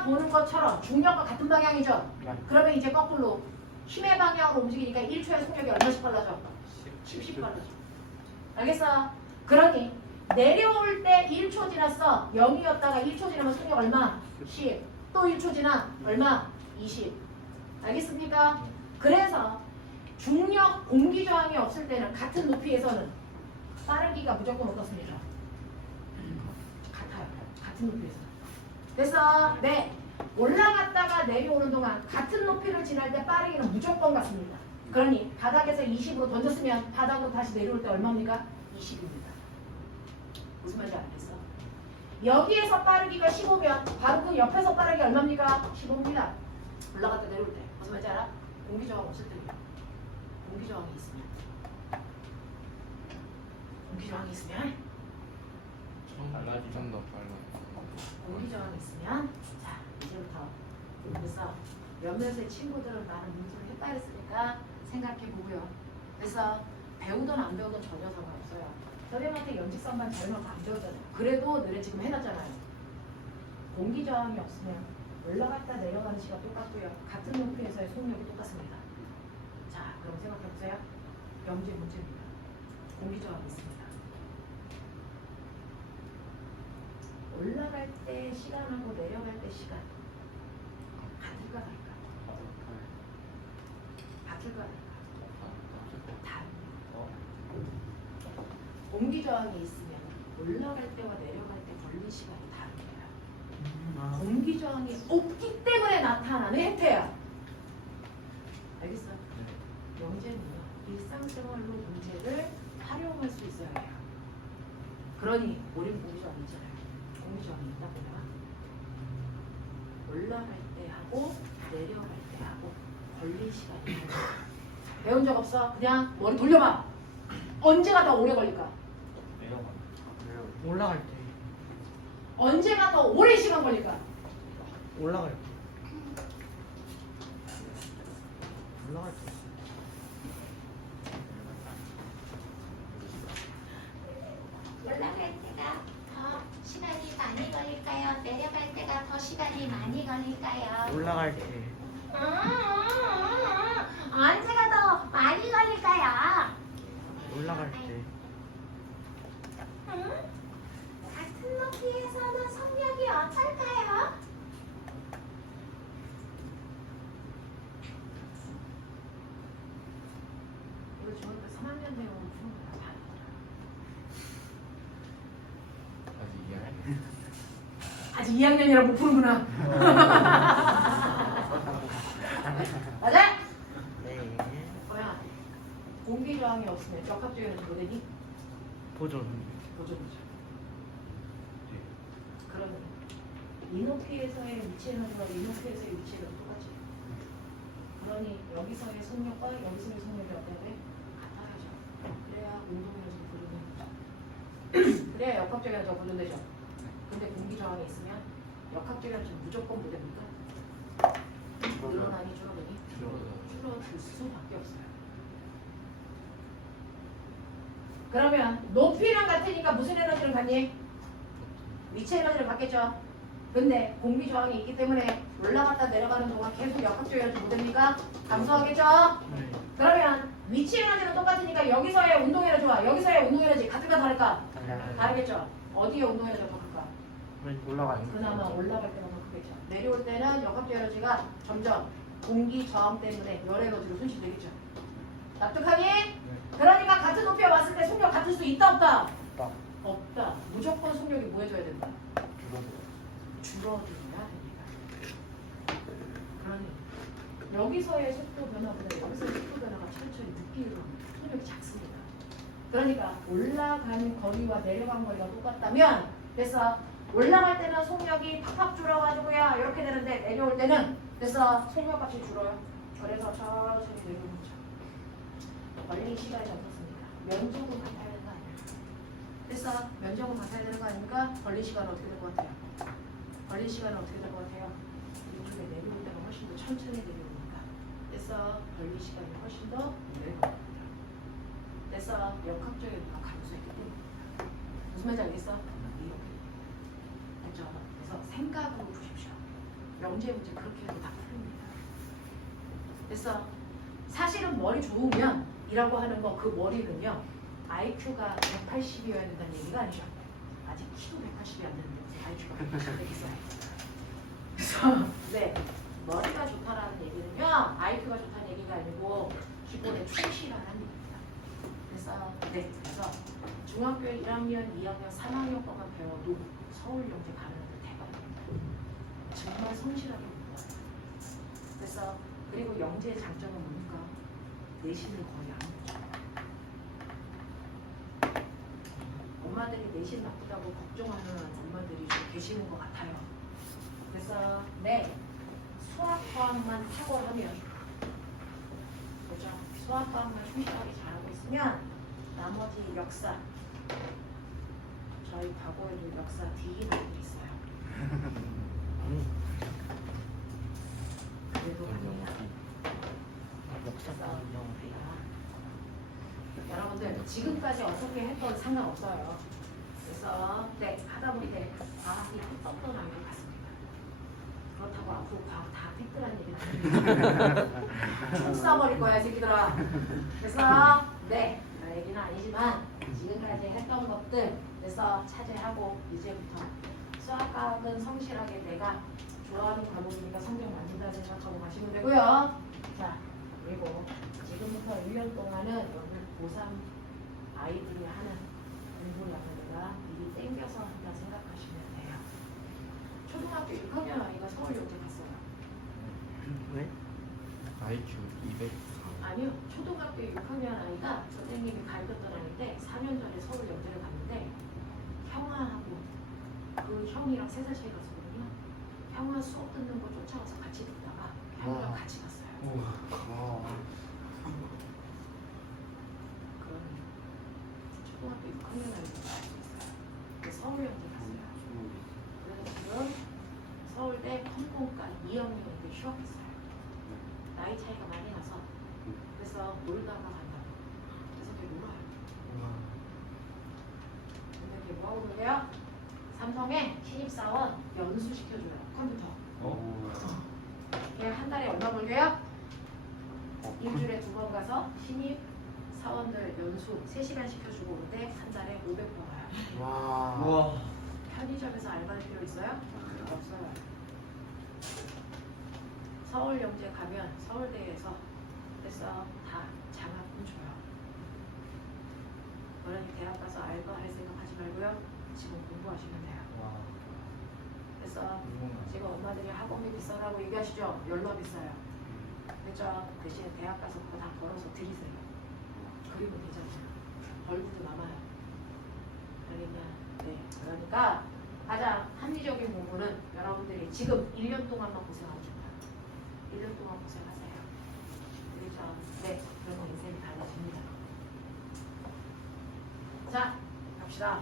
우리가 보는 것처럼 중력과 같은 방향이죠. 그러면 이제 거꾸로 힘의 방향으로 움직이니까 1초에 속력이 얼마씩 빨라져? 10씩 빨라져. 알겠어? 그러니 내려올 때 1초 지났어. 0이었다가 1초 지나면 속력 얼마? 10. 또 1초 지나 얼마? 20. 알겠습니까? 그래서 중력 공기 저항이 없을 때는 같은 높이에서는 빠르기가 무조건 어떻습니까? 같아요. 같은 높이에서. 됐어? 네. 올라갔다가 내려오는 동안 같은 높이를 지날 때 빠르기는 무조건 같습니다. 그러니 바닥에서 20으로 던졌으면 바닥으로 다시 내려올 때 얼마입니까? 20입니다. 무슨 말인지 알겠어? 여기에서 빠르기가 15면 바로 그 옆에서 빠르기 얼마입니까? 15입니다. 올라갔다 내려올 때. 무슨 말인지 알아? 공기저항 없을 때입니다. 공기저항이 있으면. 공기저항이 있으면 빨라지 좀 더 빨라. 공기저항이 있으면 자 이제부터 그래서 몇몇의 친구들은 많은 문제를 헷갈렸으니까 생각해보고요. 그래서 배우든 안 배우든 전혀 상관없어요. 선생님한테 연직선만 잘해놓고 안 배우잖아요. 그래도 너네 지금 해놨잖아요. 공기저항이 없으면 올라갔다 내려가는 시간 똑같고요. 같은 높이에서의 속력이 똑같습니다. 자 그럼 생각해보세요. 영재 문제입니다. 공기저항이 있습니다. 올라갈 때 시간하고 내려갈 때 시간 같을까 다를까? 같을까 다를까? 다릅니다. 공기저항이 있으면 올라갈 때와 내려갈 때 걸린 시간이 다릅니다. 공기저항이 없기 때문에 나타나는 행태야. 알겠어? 영재는요 일상생활로 문제를 활용할 수 있어야 해요. 그러니 우린 공기저항이 있잖아요. 공기저항이 있다 보면 올라갈 때 하고 내려갈 때 하고 걸린 시간이 달라요. 배운 적 없어? 그냥 머리 돌려봐. 언제가 더 오래 걸릴까? 내려가. 올라갈 때. 언제가 더 오랜 시간 걸릴까? 올라갈 때. 올라갈 때. 올라갈 때가 더 시간이 많이 걸릴까요? 내려갈 때가 더 시간이 많이 걸릴까요? 올라갈 때. 언제가 더 많이 걸릴까요? 올라갈 때. 같은 높이에서는 속력이 어떨까요? 이거 중학교 3학년 내용 푸는 거다 다르더라. 아직 이해. 아직 2학년이라 못 푸는구나. 맞아? 네. 뭐야? 공기저항이 없으면 적합적이는 뭐되니? 보존. 보존이죠. 그러면 이 높이에서의 위치 에너지와 이 높이에서의 위치 에너지 똑같지? 그러니 여기서의 속력과 여기서의 속력이 어때야 돼? 같아야죠. 그래야 운동 에너지가 보존되는 거죠. 그래야 역학적 에너지가 보존되죠. 근데 공기저항이 있으면 역학적 에너지는 무조건 뭐 됩니까? 늘어나니 줄어드니? 줄어들 수밖에 없어요. 그러면 높이랑 같으니까 무슨 에너지를 갖니? 위치 에너지를 갖겠죠. 근데 공기 저항이 있기 때문에 올라갔다 내려가는 동안 계속 역학적 에너지 못 됩니까? 감소하겠죠? 네. 그러면 위치 에너지는 똑같으니까 여기서의 운동 에너지와 여기서의 운동 에너지 같을까 다를까? 다르겠죠. 어디에 운동 에너지가 더 클까? 올라갈 때. 그나마 올라갈 때가 더 크겠죠. 내려올 때는 역학적 에너지가 점점 공기 저항 때문에 열 에너지로 손실되겠죠. 납득하니? 그러니까 같은 높이에 왔을 때 속력 같을 수 있다 없다? 없다. 없다. 무조건 속력이 뭐 해줘야 된다? 줄어들어. 줄어들어야 됩니다. 그러니 여기서의 속도 변화보다 여기서의 속도 변화가 천천히 느끼는 속력이 작습니다. 그러니까 올라가는 거리와 내려간 거리가 똑같다면 그래서 올라갈 때는 속력이 팍팍 줄어가지고요 이렇게 되는데 내려올 때는 그래서 속력값이 줄어요. 그래서 천천히 내려오는 거죠. 걸린 시간이 어떻습니까? 면적은 같아야 되는 거 아니에요? 그래서 면적은 같아야 되는 거 아닙니까? 걸린 시간은 어떻게 될 것 같아요? 걸린 시간은 어떻게 될 것 같아요? 이쪽에 내려올 때가 훨씬 더 천천히 내려오니까 그래서 걸린 시간이 훨씬 더 오래 걸립니다. 그래서 역학적인 거 감소했기 때문입니다. 무슨 말인지 알겠어? 이렇게 알죠? 그래서 생각으로 보십시오. 영재 문제 그렇게 해도 다 풀립니다. 그래서 사실은 머리 좋으면 이라고 하는 거 그 머리는요 IQ가 180이어야 된다는 얘기가 아니죠. 아직 키도 180이 안 되는데 무슨 IQ가 180이 있어요. 그래서 네 머리가 좋다라는 얘기는요 IQ가 좋다는 얘기가 아니고 기본에 충실하는 얘기입니다. 그래서 중학교 1학년, 2학년, 3학년 것만 배워도 서울영재 가는 데 대박입니다. 정말 성실하게 공부해요. 그래서 그리고 영재의 장점은 뭡니까? 내신을 거의 안 해요. 엄마들이 내신 나쁘다고 걱정하는 엄마들이 좀 계시는 것 같아요. 그래서 네 수학 과학만 탁월하면 그죠? 수학 과학만 충실하게 잘하고 있으면 나머지 역사 저희 과거에도 역사 D인들이 있어요. 그래도 합니다. 역사과 영어리. 여러분들 지금까지 어떻게 했던 상관없어요. 그래서 네 하다 보니 과학이 떴던 아이도 같습니다. 그렇다고 앞으로 과학 다 삐뚤한 얘기는 아닙니다. 쭉 써버릴 거야 새끼들아. 그래서 네 나 얘기는 아니지만 지금까지 했던 것들 그래서 차지하고 이제부터 수학과학은 성실하게 내가 좋아하는 과목이니까 성적 만든다 생각하고 가시면 되고요. 자 그리고 지금부터 1년 동안은 여기 고3 아이들이 하는 공부량을 내가 미리 땡겨서 한다 생각하시면 돼요. 초등학교 6학년 아이가 서울영재 갔어요. 왜? IQ 200. 아니요. 초등학교 6학년 아이가 선생님이 가르쳤던 아이인데 4년 전에 서울영재를 갔는데 형아하고 그 형이랑 3살 차이 갔었거든요. 형아 수업 듣는 거 쫓아가서 같이 듣다가 형이랑 같이 갔어요. 그런 초등학교 6학년 아이가 갈수 있어요. 그 서울영재 갔어요. 그래서 지금 서울대 컴공과 2학년인데 휴학했어요. 나이 차이가 많이 나서 그래서 놀다가 간다고. 그래서 걔 놀아요. 근데 걔 뭐하고 놀게요? 삼성에 신입사원 연수시켜줘요. 컴퓨터. 걔 한 달에 얼마 벌게요? 일주일에 2번 가서 신입 사원들 연수 3시간 시켜주고 오는데 한 달에 500 벌어요. 와. 편의점에서 알바할 필요 있어요? 없어요. 서울영재 가면 서울대에서 그래서 다 장학금 줘요. 그러니 대학 가서 알바할 생각하지 말고요. 지금 공부하시면 돼요. 그래서 지금 엄마들이 학원비 비싸다고 얘기하시죠? 연락 비싸요. 그렇죠? 대신에 대학 가서 그거 다 벌어서 드리세요. 그리고 되잖아요. 벌고도 남아요. 그러니까 가장 합리적인 공부는 여러분들이 지금 1년 동안만 고생하고 싶다. 1년 동안 고생하세요. 그렇죠? 네, 그러면 인생이 달라집니다. 자, 갑시다.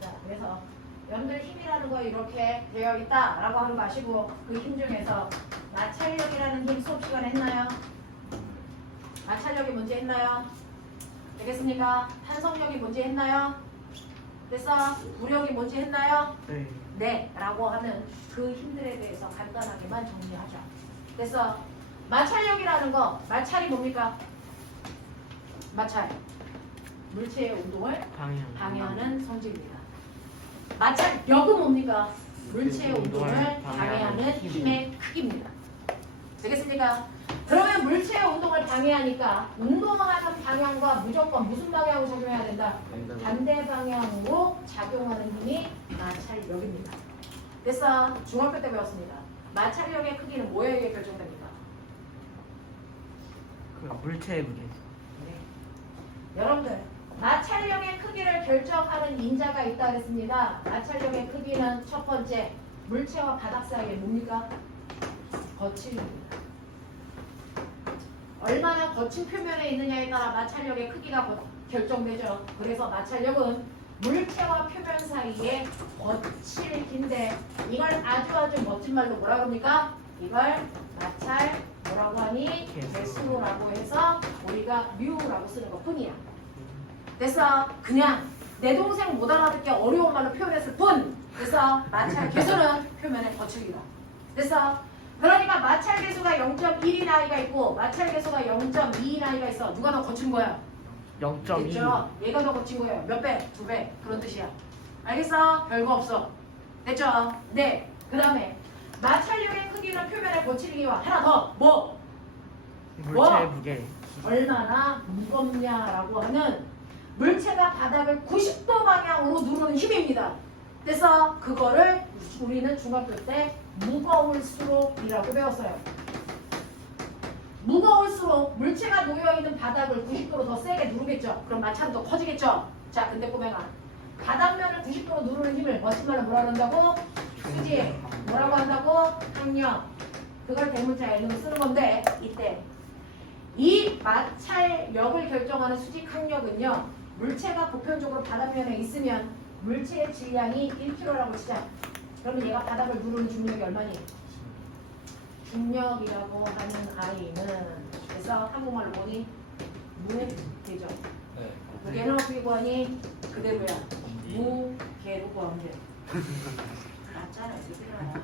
자, 그래서 여러분들 힘이라는 거 이렇게 되어 있다라고 하는 거 아시고 그 힘 중에서 마찰력이라는 힘 수업 시간에 했나요? 마찰력이 뭔지 했나요? 되겠습니까? 탄성력이 뭔지 했나요? 그래서 무력이 뭔지 했나요? 네. 네 라고 하는 그 힘들에 대해서 간단하게만 정리하죠. 그래서 마찰력이라는 거 마찰이 뭡니까? 마찰 물체의 운동을 방해하는 성질입니다. 마찰력은 뭡니까? 물체의 운동을 방해하는 힘의 크기입니다. 되겠습니까? 그러면 물체의 운동을 방해하니까 운동하는 방향과 무조건 무슨 방향으로 작용해야 된다? 반대 방향으로 작용하는 힘이 마찰력입니다. 그래서 중학교 때 배웠습니다. 마찰력의 크기는 뭐에 의해 결정됩니까? 그 물체의 무게. 네. 여러분들 마찰력의 크기를 결정하는 인자가 있다 그랬습니다. 마찰력의 크기는 첫 번째 물체와 바닥 사이에 뭡니까? 거칠입니다. 얼마나 거친 표면에 있느냐에 따라 마찰력의 크기가 결정되죠. 그래서 마찰력은 물체와 표면 사이에 거칠긴데 이걸 아주 멋진 말로 뭐라 그럽니까? 이걸 마찰 뭐라고 하니? 개수로라고 해서 우리가 뮤라고 쓰는 것 뿐이야. 그래서 그냥 내 동생 못 알아듣게 어려운 말로 표현했을 뿐. 그래서 마찰 계수는 표면의 거칠기다. 됐어? 그러니까 마찰 계수가 0.1인 아이가 있고 마찰 계수가 0.2인 아이가 있어. 누가 더 거친 거야? 0.2. 됐죠? 얘가 더 거친 거예요. 몇 배? 2배. 그런 뜻이야. 알겠어? 별거 없어. 됐죠? 네. 그 다음에 마찰력의 크기는 표면의 거칠기와 하나 더 뭐? 물체의 무게. 얼마나 무겁냐라고 하는 물체가 바닥을 90도 방향으로 누르는 힘입니다. 그래서 그거를 우리는 중학교 때 무거울수록이라고 배웠어요. 무거울수록 물체가 놓여있는 바닥을 90도로 더 세게 누르겠죠. 그럼 마찰은 더 커지겠죠. 자, 근데 꼬맹아, 바닥면을 90도로 누르는 힘을 멋진 말로 뭐라 그런다고? 수직. 뭐라고 한다고? 항력. 그걸 대문자 N으로 쓰는 건데 이때 이 마찰력을 결정하는 수직 항력은요, 물체가 보편적으로 바닥면에 있으면 물체의 질량이 1kg라고 치자. 그러면 얘가 바닥을 누르는 중력이 얼마니? 중력이라고 하는 아이는 그래서 한국말로 뭐니? 무게죠. 네. 무게는 어떻게 구하니? 그대로야. 무게로 구하면 돼. 맞잖아, 얘들아.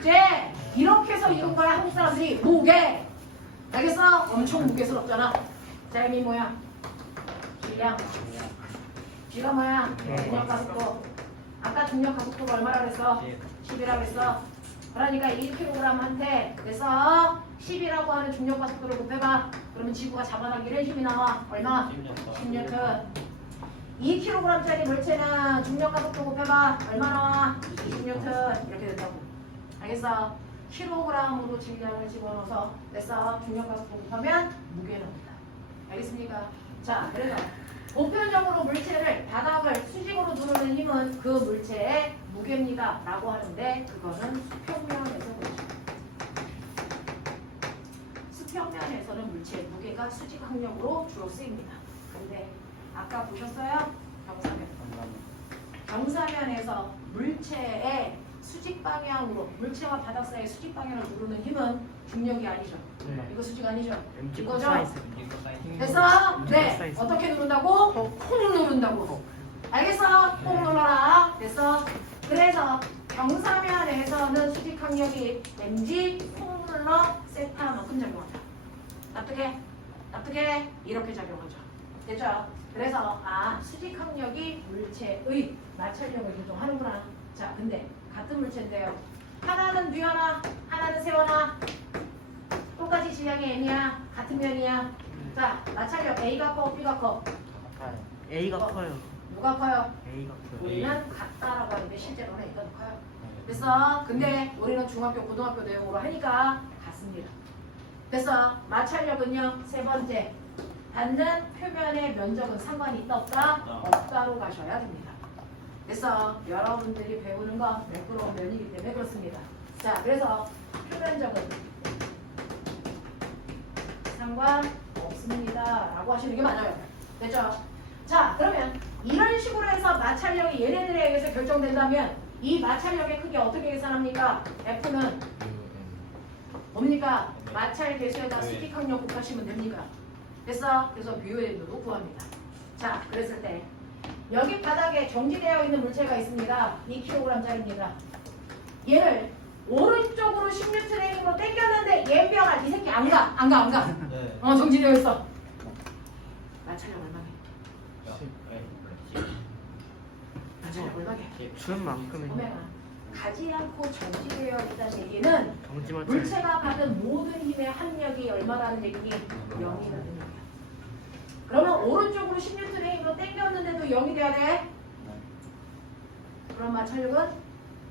이제 이렇게 해서 이런 거야. 한국 사람들이 무게. 알겠어? 엄청 무게스럽잖아. 자, 이미 뭐야? 질량. G가 뭐야? 중력 가속도. 아까 중력 가속도가 얼마라 그랬어? 10이라고 했어. 그러니까 1kg한테 그래서 10이라고 하는 중력 가속도를 곱해봐. 그러면 지구가 잡아당기는 힘이 나와. 얼마? 10N. 2kg짜리 물체는 중력 가속도 곱해봐. 얼마 나와? 20N. 이렇게 된다고. 알겠어? 킬로그램으로 질량을 집어넣어서 그래서 중력 가속도 곱하면 무게 나옵니다. 알겠습니까? 자, 그래서 보편적으로 물체를 바닥을 수직으로 누르는 힘은 그 물체의 무게입니다 라고 하는데 그거는 수평면에서 보죠. 수평면에서는 물체의 무게가 수직 항력으로 주로 쓰입니다. 근데 아까 보셨어요? 경사면. 경사면에서 물체의 수직 방향으로 물체와 바닥 사이의 수직 방향을 누르는 힘은 중력이 아니죠. 네. 이거 수직 아니죠. MG 이거죠? 코사이즈. 됐어? 네. 사이즈. 어떻게 누른다고? 콩 누른다고. 알겠어? 콩 눌러라. 됐어? 그래서 경사면에서는 수직 항력이 왠지 콩 눌러 세타만큼 작용한다. 납득해? 납득해? 이렇게 작용하죠. 됐죠? 그래서 수직 항력이 물체의 마찰력을 조정하는구나. 자, 근데 같은 물체인데요. 하나는 뉘어나, 하나는 세워나. 똑같이 질량이 n이야. 같은 면이야. 자, 마찰력 A가 커, B가 커. A가 어. 커요. 누가 커요? A가 커요. 우리는 같다라고 하는데 실제로는 A가 더 커요. 그래서 근데 우리는 중학교, 고등학교 내용으로 하니까 같습니다. 그래서 마찰력은요, 세 번째. 닿는 표면의 면적은 상관이 있다 없다? 없다로 가셔야 됩니다. 그래서 여러분들이 배우는 건 매끄러운 면이기 때문에 그렇습니다. 자, 그래서 표면적은 상관없습니다 라고 하시는 게 맞아요. 됐죠? 자, 그러면 이런 식으로 해서 마찰력이 얘네들에 의해서 결정된다면 이 마찰력의 크기 어떻게 계산합니까? F는 뭡니까? 마찰 계수에다 수직 항력 곱하시면 됩니까? 됐어? 그래서 뮤N으로 구합니다. 자, 그랬을 때 여기 바닥에 정지되어 있는 물체가 있습니다. 2kg짜리입니다. 얘를 오른쪽으로 16N의 힘으로 당겼는데 얘병아 이 새끼 안 가. 네. 정지되어 있어. 마찰력 얼마게? 마찰력 얼마게? 준 만큼은 보면 가지 않고 정지되어 있다는 얘기는 정지만 물체가 받은 모든 힘의 합력이 얼마라는 얘기니? 0이라는 얘기야. 그러면 오른쪽으로 16N의 힘으로 당겼는데도 0이 돼야 돼? 그럼 마찰력은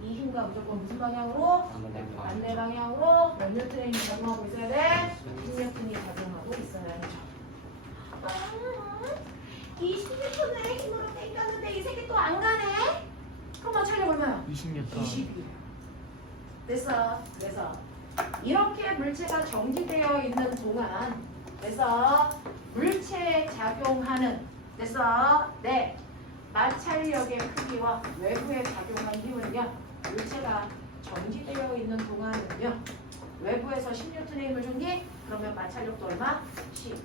이 힘과 무조건 무슨 방향으로? 반대 방향으로 몇 뉴턴의 힘이 작용하고 있어야 돼? 16N이 작용하고 있어야 되죠. 20뉴턴의 힘으로 당겼는데 이 새끼 또 안 가네? 그럼 마찰력 얼마야? 20뉴턴. 20이에요. 됐어. 그래서 이렇게 물체가 정지되어 있는 동안 그래서 물체에 작용하는 그래서 네 마찰력의 크기와 외부에 작용한 힘은요 물체가 정지되어 있는 동안은요 외부에서 10N의 힘을 줬니? 그러면 마찰력도 얼마? 10.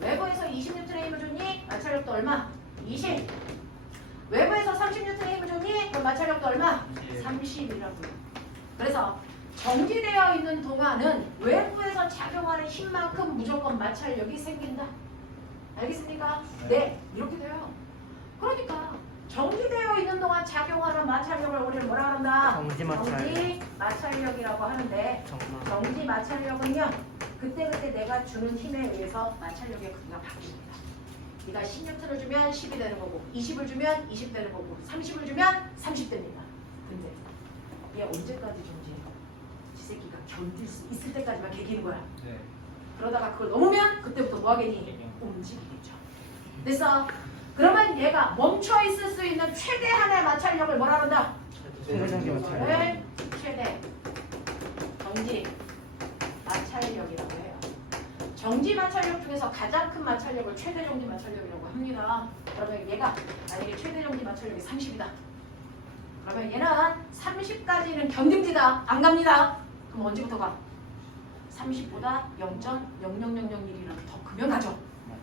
외부에서 20N의 힘을 줬니? 마찰력도 얼마? 20. 외부에서 30N의 힘을 줬니? 그럼 마찰력도 얼마? 20. 30이라고요. 그래서 정지되어 있는 동안은 외부에서 작용하는 힘만큼 무조건 마찰력이 생긴다. 알겠습니까? 네, 이렇게 돼요. 그러니까 정지되어 있는 동안 작용하는 마찰력을 우리는 뭐라 한다? 정지 마찰. 정지 마찰력이라고 하는데 정말. 정지 마찰력은요. 그때그때 내가 주는 힘에 의해서 마찰력의 크기가 바뀝니다. 네가 10N을 주면 10이 되는 거고 20을 주면 20 되는 거고 30을 주면 30 됩니다. 근데 얘 언제까지 정지해요? 지 새끼가 견딜 수 있을 때까지만 개기는 거야. 네. 그러다가 그걸 넘으면 그때부터 뭐 하겠니? 움직이겠죠. 그래서 그러면 얘가 멈춰 있을 수 있는 최대한의 마찰력을 뭐라 한다? 최대 정지 마찰. 네, 최대 정지 마찰력이라고 해요. 정지 마찰력 중에서 가장 큰 마찰력을 최대 정지 마찰력이라고 합니다. 그러면 얘가 만약에 최대 정지 마찰력이 30이다. 그러면 얘는 30까지는 견딥니다. 안 갑니다. 그럼 언제부터 가? 30보다 0.00001이라도 더 크면 가죠.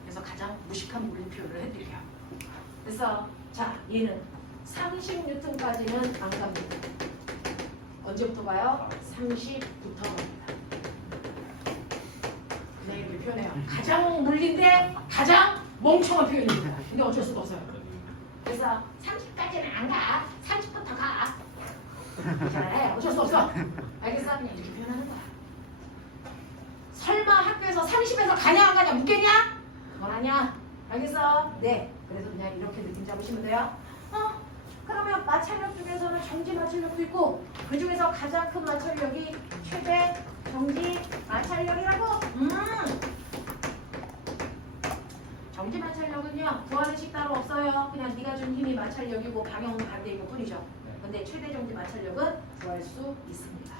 그래서 가장 무식한 물리표현을 해드릴게요. 그래서 자 얘는 30N까지는 안 갑니다. 언제부터 가요? 30부터 갑니다. 그냥 이렇게 표현해요. 가장 물린데 가장 멍청한 표현입니다. 근데 어쩔 수가 없어요. 그래서 30까지는 안 가. 30부터 가. 잘해. 어쩔 수 없어. 알겠어? 그냥 이렇게 표현하는 거야. 설마 학교에서 30에서 가냐 안 가냐 묻겠냐? 그건 아니야. 알겠어? 네. 그래서 그냥 이렇게 느낌 잡으시면 돼요. 그러면 마찰력 중에서는 정지 마찰력도 있고 그 중에서 가장 큰 마찰력이 최대 정지 마찰력이라고. 정지 마찰력은요 구하는 식 따로 없어요. 그냥 네가 준 힘이 마찰력이고 방향은 반대인 것 뿐이죠. 근데 최대 정지 마찰력은 구할 수 있습니다.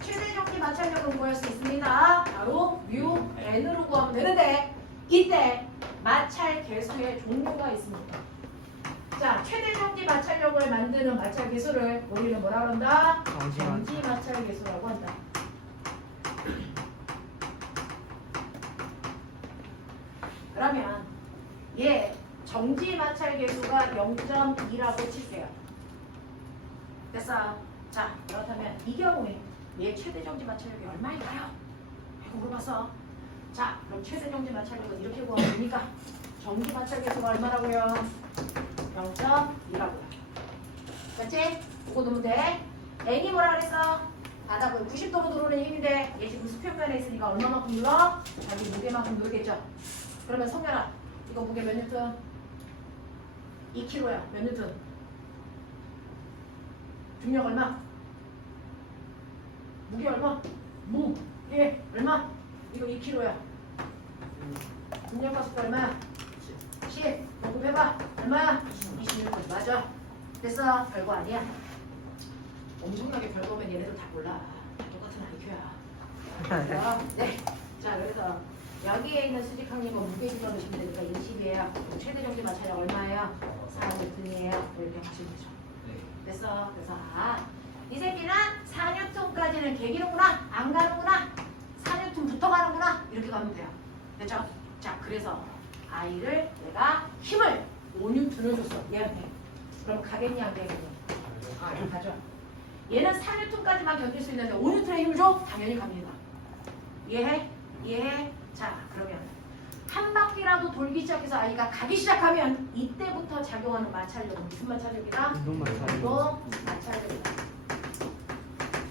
최대 정지 마찰력은 구할 수 있습니다. 바로 뮤 n으로 구하면 되는데 이때 마찰 개수의 종류가 있습니다. 자, 최대 정지 마찰력을 만드는 마찰 개수를 우리는 뭐라 그런다? 정지 마찰 개수라고 한다. 그러면 얘 정지 마찰 개수가 0.2라고 칠게요. 됐어. 자, 그렇다면 이 경우에 얘 최대 정지 마찰력이 얼마일까요? 이거 물어봤어. 자, 그럼 최대 정지 마찰력은 이렇게 구하면 됩니까? 정지 마찰 개수가 얼마라고요? 0.2라고요. 그렇지? 이거 넣으면 돼. n이 뭐라 그랬어? 바닥은 90도로 들어오는 힘인데 얘 지금 수평면에 있으니까 얼마만큼 눌러? 자기 무게만큼 누르겠죠? 그러면 성현아, 이거 무게 몇 뉴턴? 2kg야. 몇 뉴턴? 중력 얼마? 무게 얼마? 무게 얼마? 이거 2kg야. 중력 가속도 얼마야? 10. 녹음해봐. 얼마야? 26. 맞아. 됐어. 별거 아니야. 엄청나게 별거면 얘네들 다 몰라. 다 똑같은 IQ야. 네. 자, 그래서 여기에 있는 수직항림은 무게 집어넣으시면 되니까 20이에요. 최대 정지 마찰력 얼마예요? 4N이에요. 이렇게 하시면 되죠. 됐어. 그래서 이 새끼는 4N까지는 개기는구나. 안 가는구나. 4N부터 가는구나. 이렇게 가면 돼요. 됐죠? 자, 그래서 아이를 내가 힘을 5N을 줬어. 얘한테. 그럼 가겠니 안 가겠니? 가죠. 얘는 4N까지만 견딜 수 있는데 5N의 힘을 줘? 당연히 갑니다. 이해해? 이해해? 자, 그러면 한 바퀴라도 돌기 시작해서 아이가 가기 시작하면 이때부터 작용하는 마찰력은 무슨 마찰력이다? 운동 마찰. 운동 마찰력이다.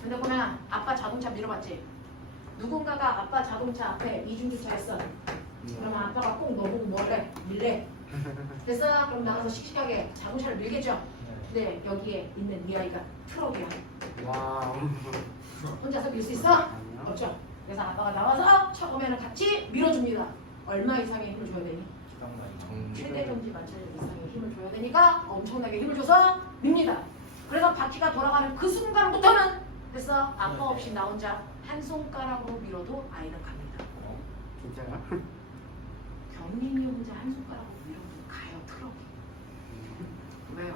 근데 보면 아빠 자동차 밀어봤지? 누군가가 아빠 자동차 앞에 이중주차 했어. 그러면 아빠가 꼭 너보고 뭐래? 밀래? 됐어? 그럼 나가서 씩씩하게 자동차를 밀겠죠? 근데 여기에 있는 이 아이가 트럭이야. 와. 혼자서 밀 수 있어? 없죠? 그래서 아빠가 나와서 처음에는 같이 밀어줍니다. 얼마 이상의 힘을 줘야 되니? 최대 정지 마찰력 이상의 힘을 줘야 되니까 엄청나게 힘을 줘서 밉니다. 그래서 바퀴가 돌아가는 그 순간부터는 됐어? 아빠 없이 나 혼자 한 손가락으로 밀어도 아이는 갑니다. 진짜요? 경림이 혼자 한 손가락으로 밀어도 가요, 트럭이. 왜요?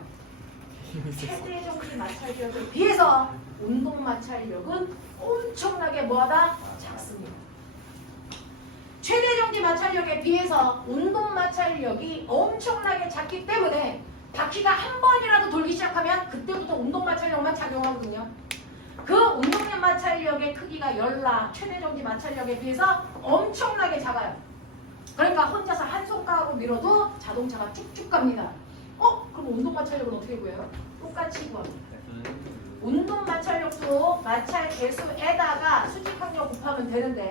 최대 정지 마찰력에 비해서 운동 마찰력은 엄청나게 뭐하다? 작습니다. 최대 정지 마찰력에 비해서 운동 마찰력이 엄청나게 작기 때문에 바퀴가 한 번이라도 돌기 시작하면 그때부터 운동 마찰력만 작용하거든요. 그 운동 마찰력의 크기가 열라 최대 정지 마찰력에 비해서 엄청나게 작아요. 그러니까 혼자서 한 손가락으로 밀어도 자동차가 쭉쭉 갑니다. 그럼 운동 마찰력은 어떻게 구해요? 똑같이 구합니다. 운동 마찰력도 마찰 개수에다가 수직항력 곱하면 되는데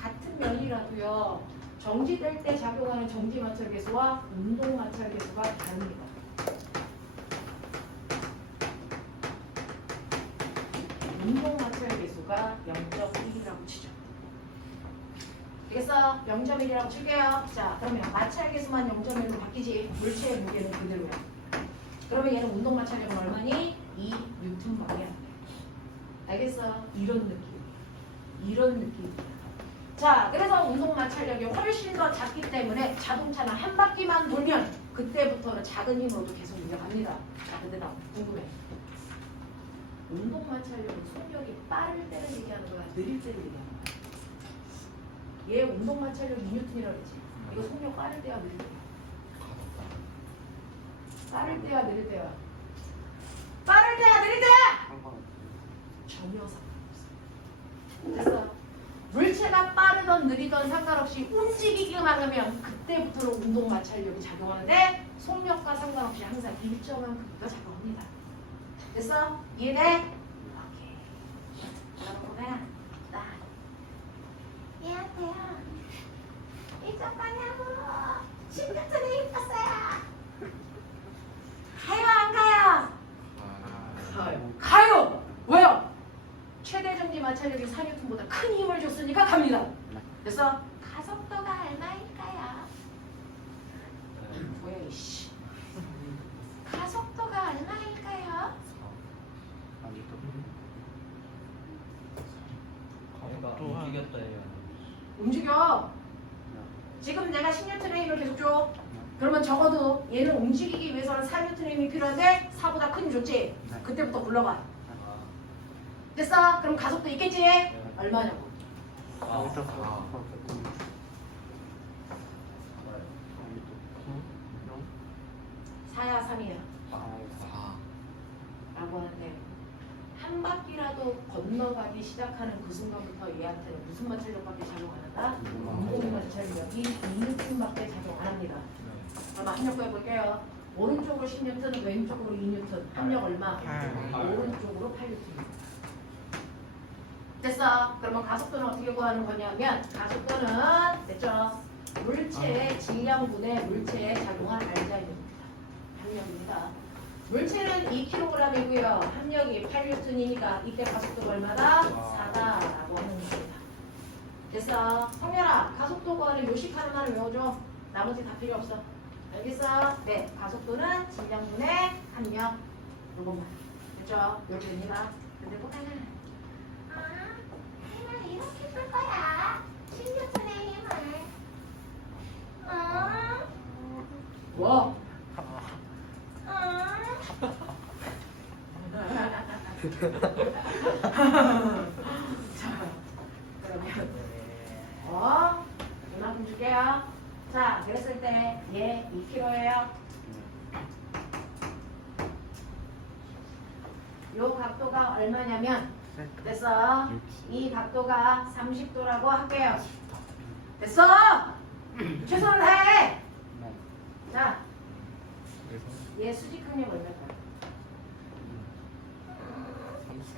같은 면이라도요. 정지될 때 작용하는 정지 마찰 개수와 운동 마찰 개수가 다릅니다. 운동 마찰 개수가 0.1이라고 치죠. 그래서 0.1이라고 칠게요. 자, 그러면 마찰 개수만 0.1로 바뀌지 물체의 무게는 그대로야. 그러면 얘는 운동 마찰력은 얼마니? 2N밖에 안 돼. 알겠어? 이런 느낌. 이런 느낌. 자, 그래서 운동 마찰력이 훨씬 더 작기 때문에 자동차는 한 바퀴만 돌면 그때부터는 작은 힘으로도 계속 운영합니다. 자, 근데 나 궁금해. 운동 마찰력은 속력이 빠를 때를 얘기하는 거야? 느릴 때를 얘기하는 거야? 얘 운동 마찰력 2N이라고 그랬지? 이거 속력 빠를 때야 느릴 때야? 빠를 때야 느릴 때야? 빠를 때야 느릴 때야? 전혀 상관없어. 그래서 물체가 빠르던 느리던 상관없이 움직이기만 하면 그때부터는 운동 마찰력이 작용하는데 속력과 상관없이 항상 일정한 크기가 작용합니다. 됐어? 이해돼? 오케이. 여러분은 나 얘한테요. 이쪽 방향으로 신경전에 입었어요. 가요 안 가요? 가요! 왜요? 최대 정지 마찰력이 4N보다 큰 힘을 줬으니까 갑니다. 됐어? 가속도가 얼마일까요? 뭐야 이씨. 가속도가 얼마일까요? 또 움직였다 해요. 움직여. 지금 내가 10N의 힘을 계속 줘. 그러면 적어도 얘는 움직이기 위해서는 4N의 힘이 필요한데 4보다 큰 힘 줬지? 그때부터 굴러가. 됐어? 그럼 가속도 있겠지? 얼마냐고? 4야 3이야 라고 하는데 한 바퀴라도 건너가기 시작하는 그 순간부터 얘한테는 무슨 마찰력밖에 작용 안 한다? 운동 마찰력이 2N밖에 작용 안 합니다. 그럼 합력 구해볼게요. 오른쪽으로 10N, 왼쪽으로 2N. 합력 얼마? 오른쪽으로 8N. 됐어. 그러면 가속도는 어떻게 구하는 거냐면 가속도는 됐죠? 물체의 질량분의 물체에 작용한 알자입니다. 합력입니다. 물체는 2kg이고요. 합력이 8N이니까 이때 가속도가 얼마다? 4다라고 하는 겁니다. 됐어. 성렬아, 가속도 구하는 요식 하나만 외워줘. 나머지 다 필요 없어. 알겠어? 네, 가속도는 질량분의 합력. 요것만. 됐죠? 이렇게 됩니다. 근데 보면은 힘을 이렇게 풀 거야. 신경전의 힘을. 뭐? 자, 그러면 이만큼 줄게요. 자, 그랬을 때 얘 2kg예요. 요 각도가 얼마냐면 됐어. 이 각도가 30도라고 할게요. 됐어? 최선을 다해. 자, 얘 수직항력 얼마일까?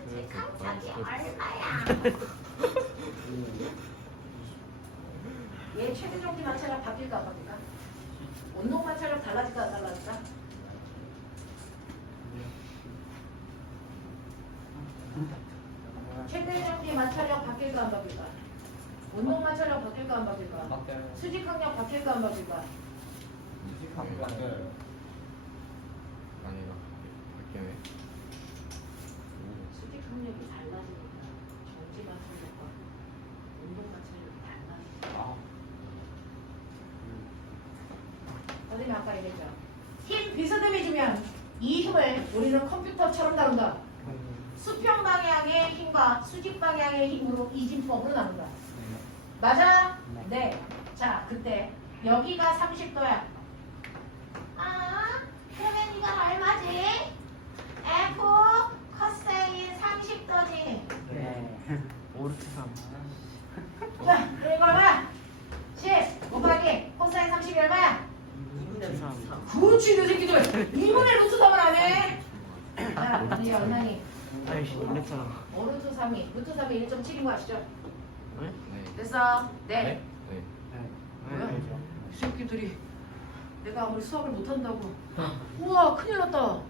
수직항력이 얼마야? 얘 최대 정지 마찰력 바뀔까 안 바뀔까? 운동 마찰력 달라질까 안 달라질까? 최대 정지 마찰력 바뀔까 안 바뀔까? 운동 마찰력 바뀔까 안 바뀔까? 수직 항력 바뀔까 안 바뀔까? 아니가 바뀌네. 수직 항력이 달라지니까 정지 마찰력과 운동 마찰력이 달라지니까. 선생님이 아까 얘기했죠. 힘 비스듬히 주면 이 힘을 우리는 컴퓨터처럼 다룬다. 수평 방향의 힘과 수직 방향의 힘으로 이진법으로 나눈다. 맞아? 네. 네. 자, 그때 여기가 30도야. 아, 그러면 이건 얼마지? F 코사인 30도지. 네. 오르트 3. 자, 이거 얼마야? 10 곱하기 코사인 30이 얼마야? 2분의 3. 그렇지, 너 새끼들. 2분의 루트 3을 안 해. 자, 언니, 언니. 아이씨, 놀랬잖아. 루트 3이, 루트 3이 1.7인 거 아시죠? 네? 됐어? 네. 네. 뭐야? 알죠. 이 새끼들이 내가 아무리 수학을 못한다고. 우와, 큰일 났다.